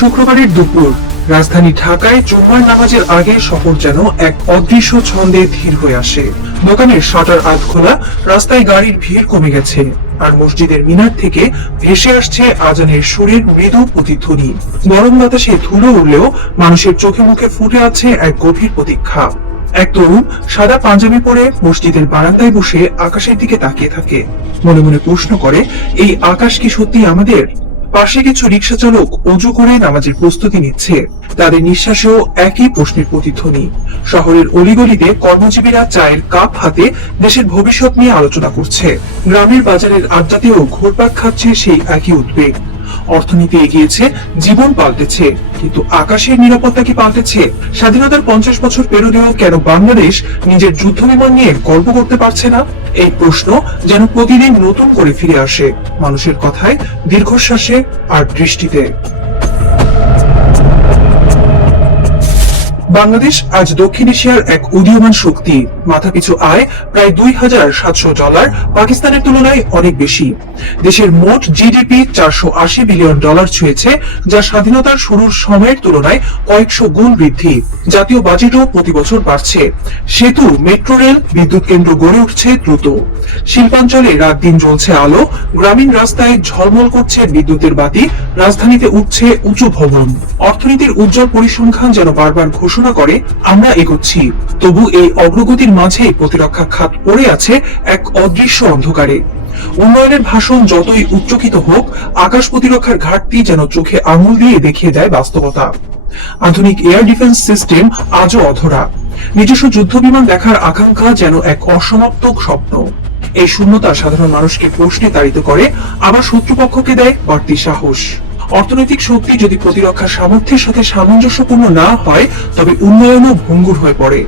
শুক্রবারের দুপুর রাজধানী ঢাকায় জুমার নামাজের আগে শহর যেন এক অদৃশ্য ছন্দে ধীর হয়ে আসে। দোকানের শাটার আধ খোলা, রাস্তায় গাড়ির ভিড় কমে গেছে, আর মসজিদের মিনার থেকে ভেসে আসছে আজানের সুরের মৃদু প্রতিধ্বনি। গরম বাতাসে ধুলো উড়লেও মানুষের চোখে মুখে ফুটে আছে এক গভীর প্রতীক্ষা। এক তরুণ সাদা পাঞ্জাবি পরে মসজিদের বারান্দায় বসে আকাশের দিকে তাকিয়ে থাকে, মনে মনে প্রশ্ন করে, এই আকাশ কি সত্যি আমাদের? পাশে কিছু রিকশা চালক অজু করে নামাজের প্রস্তুতি নিচ্ছে, তাদের নিঃশ্বাসেও একই প্রশ্নের প্রতিধ্বনি। শহরের অলিগলিতে কর্মজীবীরা চায়ের কাপ হাতে দেশের ভবিষ্যৎ নিয়ে আলোচনা করছে। গ্রামের বাজারের আড্ডাতেও ঘুরপাক খাচ্ছে সেই একই উদ্বেগ। অর্থনীতি এগিয়েছে, জীবন পাল্টেছে, কিন্তু আকাশের নিরাপত্তা কি পাল্টেছে? স্বাধীনতার 50 বছর পেরোলেও কেন বাংলাদেশ নিজের যুদ্ধ বিমান নিয়ে গর্ব করতে পারছে না? এই প্রশ্ন যেন প্রতিদিন নতুন করে ফিরে আসে, মানুষের কথায়, দীর্ঘশ্বাসে আর দৃষ্টিতে। বাংলাদেশ আজ দক্ষিণ এশিয়ার এক উদীয়মান শক্তি। মাথাপিছু আয় প্রায় $2,700, পাকিস্তানের তুলনায় অনেক বেশি। দেশের মোট জিডিপি $480 বিলিয়ন ছুঁয়েছে, যা স্বাধীনতার শুরুর সময়ের তুলনায় কয়েকশো গুণ বৃদ্ধি। জাতীয় বাজেটও প্রতি বছর বাড়ছে। সেতু, মেট্রো রেল, বিদ্যুৎ কেন্দ্র গড়ে উঠছে দ্রুত। শিল্পাঞ্চলে রাত দিন জ্বলছে আলো, গ্রামীণ রাস্তায় ঝলমল করছে বিদ্যুতের বাতি, রাজধানীতে উঠছে উঁচু ভবন। অর্থনীতির উজ্জ্বল পরিসংখ্যান যেন বারবার ঘোষণা করে, আমরা এগোচ্ছি। তবু এই অগ্রগতির মাঝে প্রতিরক্ষা খাত পড়ে আছে এক অদৃশ্য অন্ধকারে। উন্নয়নের ভাষণ যতই উচ্চকিত হোক, আকাশ প্রতিরক্ষার ঘাটতি যেন চোখে আঙুল দিয়ে দেখিয়ে দেয় বাস্তবতা। আধুনিক এয়ার ডিফেন্স সিস্টেম আজও অধরা। নিজস্ব যুদ্ধ বিমান দেখার আকাঙ্ক্ষা যেন এক অসমাপ্ত স্বপ্ন। এই শূন্যতা সাধারণ মানুষকে প্রশ্নে তাড়িত করে, আবার শত্রুপক্ষকে দেয় বাড়তি সাহস। অর্থনৈতিক শক্তি যদি প্রতিরক্ষার সামর্থ্যের সাথে সামঞ্জস্যপূর্ণ না হয়, তবে উন্নয়নও ভঙ্গুর হয়ে পড়ে।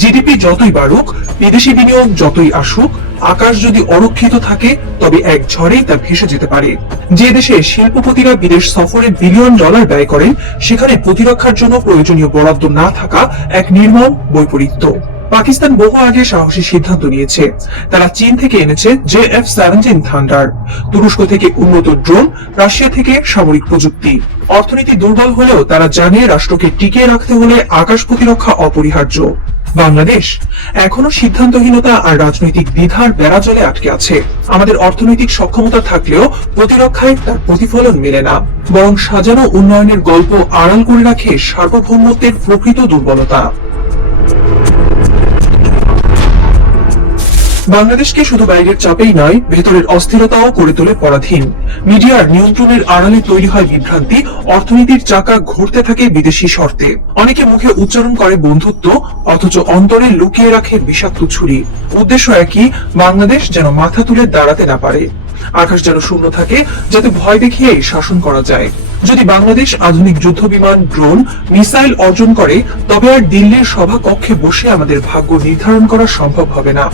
জিডিপি যতই বাড়ুক, বিদেশি বিনিয়োগ যতই আসুক, আকাশ যদি অরক্ষিত থাকে, তবে এক ঝড়েই তা ভেসে যেতে পারে। যে দেশে শিল্পপতিরা বিদেশ সফরে $বিলিয়ন ব্যয় করেন, সেখানে প্রতিরক্ষার জন্য প্রয়োজনীয় বরাদ্দ না থাকা এক নির্মম বৈপরীত্য। পাকিস্তান বহু আগে সাহসী সিদ্ধান্ত নিয়েছে। তারা চীন থেকে এনেছে JF-17 থান্ডার, তুরস্ক থেকে উন্নত ড্রোন, রাশিয়া থেকে সামরিক প্রযুক্তি। অর্থনীতি দুর্বল হলেও তারা জানে রাষ্ট্রকে টিকিয়ে রাখতে হলে আকাশ প্রতিরক্ষা অপরিহার্য। বাংলাদেশ এখনো সিদ্ধান্তহীনতা আর রাজনৈতিক দ্বিধার বেড়াজলে আটকে আছে। আমাদের অর্থনৈতিক সক্ষমতা থাকলেও প্রতিরক্ষায় তার প্রতিফলন মেলে না, বরং সাজানো উন্নয়নের গল্প আড়াল করে রাখে সার্বভৌমত্বের প্রকৃত দুর্বলতা। বাংলাদেশকে শুধু বাইরের চাপেই নয়, ভেতরের অস্থিরতাও করে তোলে পরাধীন। মিডিয়ার নিয়ন্ত্রণের আড়ালে তৈরি হয় বিভ্রান্তি, অর্থনীতির চাকা ঘুরতে থাকে বিদেশি শর্তে। অনেকে মুখে উচ্চারণ করে বন্ধুত্ব, অথচ অন্তরে লুকিয়ে রাখে বিষাক্ত ছুরি। উদ্দেশ্য একই, বাংলাদেশ যেন মাথা তুলে দাঁড়াতে না পারে। আকাশ যেন শূন্য থাকে, যাতে ভয় দেখিয়ে শাসন করা যায়। যদি বাংলাদেশ আধুনিক যুদ্ধ বিমান, ড্রোন, মিসাইল অর্জন করে, তবে আর দিল্লির সভা কক্ষে বসে আমাদের ভাগ্য নির্ধারণ করা সম্ভব হবে না।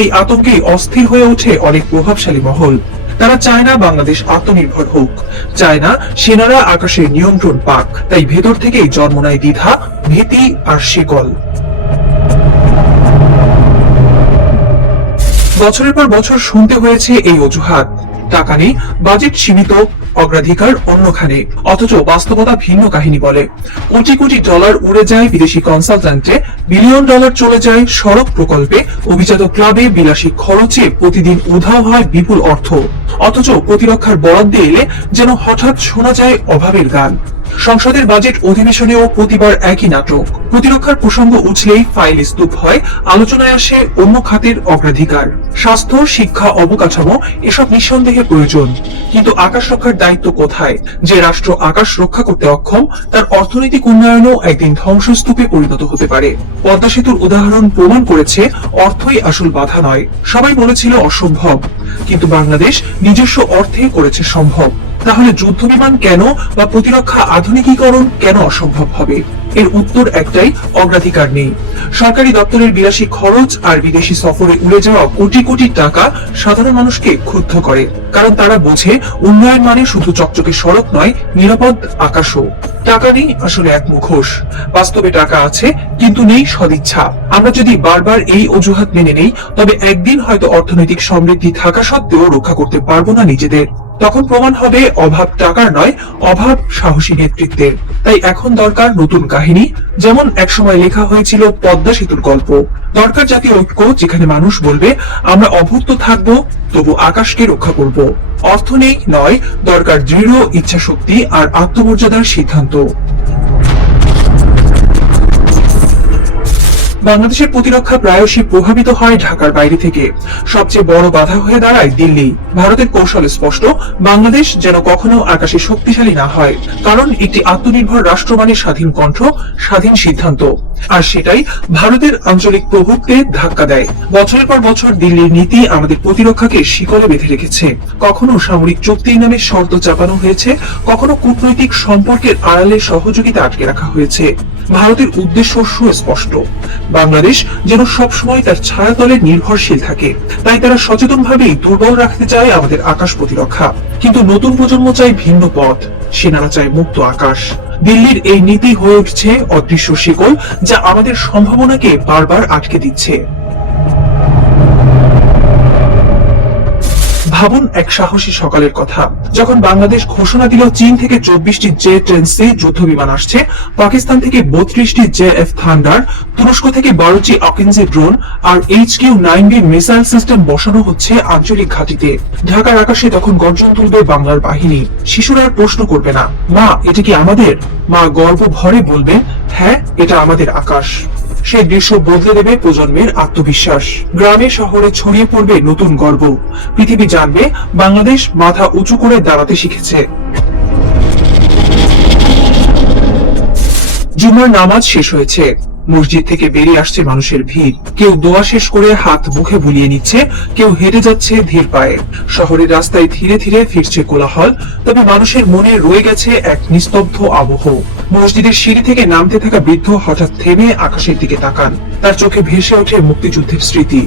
এই আতঙ্কে অস্থির হয়ে ওঠে অনেক প্রভাবশালী মহল। তারা চায় না বাংলাদেশ আত্মনির্ভর হোক, চায় না সেনারা আকাশের নিয়ন্ত্রণ পাক। তাই ভেতর থেকেই জন্ম নেয় দ্বিধা, ভীতি আর শিকল। বছরের পর বছর শুনতে হয়েছে এই অজুহাত। টাকা নেই, বাজেট সীমিত, অগ্রাধিকার অন্যখানে। অথচ বাস্তবতা ভিন্ন কাহিনী বলে। কোটি কোটি ডলার উড়ে যায় বিদেশি কনসালট্যান্টে, $বিলিয়ন চলে যায় সড়ক প্রকল্পে, অভিজাত ক্লাবে, বিলাসী খরচে প্রতিদিন উধাও হয় বিপুল অর্থ। অথচ প্রতিরক্ষার বরাদ্দে এলে যেন হঠাৎ শোনা যায় অভাবের গান। সংসদের বাজেট অধিবেশনেও প্রতিবার একই নাটক। প্রতিরক্ষার প্রসঙ্গ উঠলেই ফাইল স্তূপ হয়, আলোচনায় আসে অন্য খাতের অগ্রাধিকার। স্বাস্থ্য, শিক্ষা, অবকাঠামো এসব নিঃসন্দেহে প্রয়োজন, কিন্তু আকাশ রক্ষার দায়িত্ব কোথায়? যে রাষ্ট্র আকাশ রক্ষা করতে অক্ষম, তার অর্থনৈতিক উন্নয়নও একদিন ধ্বংসস্তূপে পরিণত হতে পারে। পদ্মা সেতুর উদাহরণ প্রমাণ করেছে অর্থই আসল বাধা নয়। সবাই বলেছিল অসম্ভব, কিন্তু বাংলাদেশ নিজস্ব অর্থে করেছে সম্ভব। তাহলে যুদ্ধ বিমান কেন বা প্রতিরক্ষা আধুনিকীকরণ কেন অসম্ভব হবে? এর উত্তর একটাই, অগ্রাধিকার নেই। সরকারি দপ্তরের বিলাসী খরচ আর বিদেশি সফরে উড়ে যাওয়া কোটি কোটি টাকা সাধারণ মানুষকে ক্ষুব্ধ করে, কারণ তারা বোঝে উন্নয়ন মানে শুধু চকচকে সড়ক নয়, নিরাপদ আকাশও। টাকা নেই আসলে এক মুখোশ, বাস্তবে টাকা আছে, কিন্তু নেই সদিচ্ছা। আমরা যদি বারবার এই অজুহাত মেনে নেই, তবে একদিন হয়তো অর্থনৈতিক সমৃদ্ধি থাকা সত্ত্বেও রক্ষা করতে পারবো না নিজেদের। তখন প্রমাণ হবে অভাব টাকার নয়, অভাব সাহসী নেতৃত্বের। তাই এখন দরকার নতুন কাহিনী, যেমন একসময় লেখা হয়েছিল পদ্মা সেতুর গল্প। দরকার জাতীয় ঐক্য, যেখানে মানুষ বলবে আমরা অভুক্ত থাকবো, তবু আকাশকে রক্ষা করব। অর্থ নেই নয়, দরকার দৃঢ় ইচ্ছাশক্তি আর আত্মমর্যাদার সিদ্ধান্ত। বাংলাদেশের প্রতিরক্ষা প্রায়শই প্রভাবিত হয় ঢাকার বাইরে থেকে। সবচেয়ে বড় বাধা হয়ে দাঁড়ায় দিল্লি। ভারতের কৌশল স্পষ্ট, বাংলাদেশ যেন কখনো আকাশে শক্তিশালী না হয়, কারণ একটি আত্মনির্ভর রাষ্ট্র মানে স্বাধীন কণ্ঠ, স্বাধীন সিদ্ধান্ত। আর সেটাই ভারতের আঞ্চলিক প্রভুত্বে ধাক্কা দেয়। বছরের পর বছর দিল্লির নীতি আমাদের প্রতিরক্ষাকে শিকলে বেঁধে রেখেছে। কখনো সামরিক চুক্তির নামে শর্ত চাপানো হয়েছে, কখনো কূটনৈতিক সম্পর্কের আড়ালে সহযোগিতা আটকে রাখা হয়েছে। ভারতের উদ্দেশ্য সুস্পষ্ট, বাংলাদেশ যেন সবসময় তার ছায়াতলে নির্ভরশীল থাকে। তাই তারা সচেতনভাবেই দুর্বল রাখতে চায় আমাদের আকাশ প্রতিরক্ষা। কিন্তু নতুন প্রজন্ম চায় ভিন্ন পথ, সেনারা চায় মুক্ত আকাশ। দিল্লির এই নীতি হয়ে উঠছে অদৃশ্য শিকল, যা আমাদের সম্ভাবনাকে বারবার আটকে দিচ্ছে। ভাবুন এক সাহসী সকালের কথা, যখন বাংলাদেশ ঘোষণা দিল চীন থেকে 24টি J-10C যুদ্ধ বিমান আসছে, পাকিস্তান থেকে 32টি JF থান্ডার, তুরস্ক থেকে 12টি অকিনজি ড্রোন আর HQ-9B মিসাইল সিস্টেম বসানো হচ্ছে আঞ্চলিক ঘাঁটিতে। ঢাকার আকাশে তখন গর্জন তুলবে বাংলার বাহিনী। শিশুরা আর প্রশ্ন করবে না, মা এটা কি আমাদের? মা গর্ব ভরে বলবে, হ্যাঁ এটা আমাদের আকাশ। সেই দৃশ্য বদলে দেবে প্রজন্মের আত্মবিশ্বাস। গ্রামে শহরে ছড়িয়ে পড়বে নতুন গর্ব। পৃথিবী জানবে বাংলাদেশ মাথা উঁচু করে দাঁড়াতে শিখেছে। জুমার নামাজ শেষ হয়েছে, মসজিদ থেকে বেরিয়ে আসছে মানুষের ভিড়। কেউ দোয়া শেষ করে হাত মুখে বুলিয়ে নিচ্ছে, কেউ হেঁটে যাচ্ছে ধীর পায়ে। শহরের রাস্তায় ধীরে ধীরে ফিরছে কোলাহল, তবে মানুষের মনে রয়ে গেছে এক নিস্তব্ধ আবহ। মসজিদের সিঁড়ি থেকে নামতে থাকা বৃদ্ধ হঠাৎ থেমে আকাশের দিকে তাকান। তার চোখে ভেসে ওঠে মুক্তিযুদ্ধের স্মৃতি,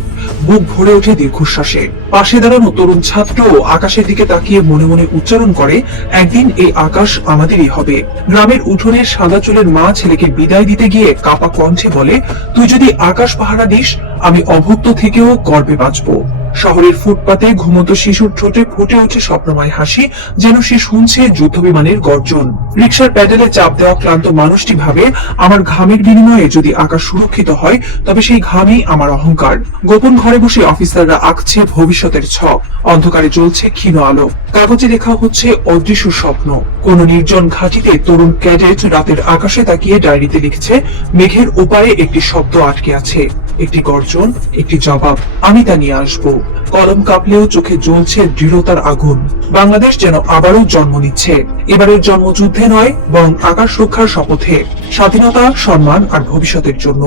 বুক ভরে ওঠে দীর্ঘশ্বাসে। পাশে দাঁড়ানো তরুণ ছাত্র আকাশের দিকে তাকিয়ে মনে মনে উচ্চারণ করে, একদিন এই আকাশ আমাদেরই হবে। গ্রামের উঠোনের সাদা চুলের মা ছেলেকে বিদায় দিতে গিয়ে কাপা কণ্ঠে বলে, তুই যদি আকাশ পাহারা দিস, আমি অভুক্ত থেকেও গর্বে বাঁচবো। শহরের ফুটপাতে ঘুমন্ত শিশুর ঠোঁটে ফুটে ওঠে স্বপ্নময় হাসি, যেন সে শুনছে যুদ্ধবিমানের গর্জন। রিকশার প্যাডেলে চাপ দেওয়া ক্লান্ত মানুষটি ভাবে, আমার ঘামের বিনিময়ে যদি আকাশ সুরক্ষিত হয়, তবে সেই ঘামই আমার অহংকার। গোপন ঘরে বসে অফিসাররা আঁকছে ভবিষ্যতের ছক। অন্ধকারে জ্বলছে ক্ষীণ আলো, কাগজে লেখা হচ্ছে অদৃশ্য স্বপ্ন। কোন নির্জন ঘাটিতে তরুণ ক্যাডেট রাতের আকাশে তাকিয়ে ডায়েরিতে লিখছে, মেঘের ওপারে একটি শব্দ আটকে আছে, একটি গর্জন, একটি জবাব, আমি তা নিয়ে আসবো। কলম কাঁপলেও চোখে জ্বলছে দৃঢ়তার আগুন। বাংলাদেশ যেন আবারও জন্ম নিচ্ছে, এবারের জন্ম যুদ্ধে নয়, বরং আকাশ রক্ষার শপথে, স্বাধীনতা, সম্মান আর ভবিষ্যতের জন্য।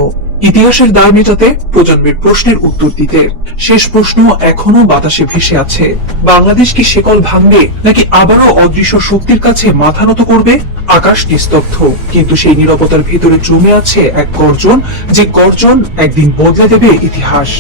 ইতিহাসের দায় মেটাতে, প্রজন্মের প্রশ্নের উত্তর দিতে। শেষ প্রশ্ন এখনো বাতাসে ভেসে আছে, বাংলাদেশ কি শেকল ভাঙবে, নাকি আবারও অদৃশ্য শক্তির কাছে মাথা নত করবে? আকাশ নিস্তব্ধ, কিন্তু সেই নীরবতার ভিতরে জমে আছে এক গর্জন, যে গর্জন একদিন বদলে দেবে ইতিহাস।